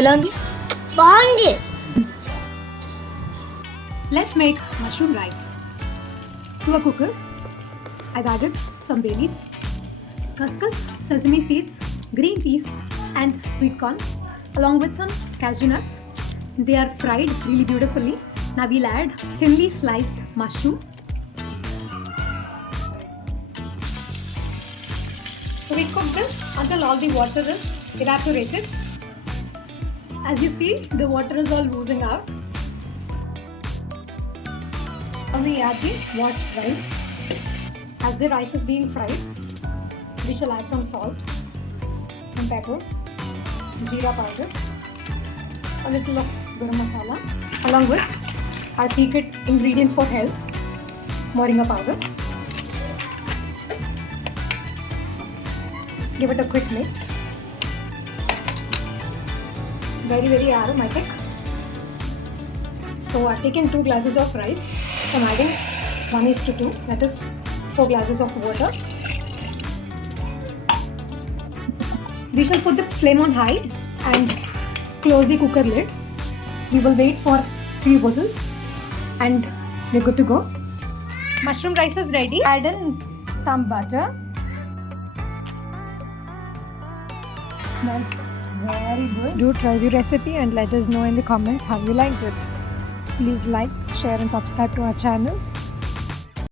ఎలా ఉంది? బాగుంది. Let's make mushroom rice. To a cooker, I've added some bay leaf, couscous, sesame seeds, green peas, and sweet corn, along with some cashew nuts. They are fried really beautifully. Now we'll add thinly sliced mushroom. So we cook this until all the water is evaporated. As you see, the water is all oozing out. Now we add the washed rice. As the rice is being fried, we shall add some salt, some pepper, jeera powder, a little of garam masala, along with our secret ingredient for health, moringa powder. Give it a quick mix. Very aromatic. So I've taken 2 glasses of rice. I'm adding 1:2, that is 4 glasses of water. We shall put the flame on high and close the cooker lid. We will wait for 3 whistles and we're good to go. Mushroom rice is ready. Add in some butter. Smells very good. Do try the recipe and let us know in the comments how you liked it. Please like, share and subscribe to our channel.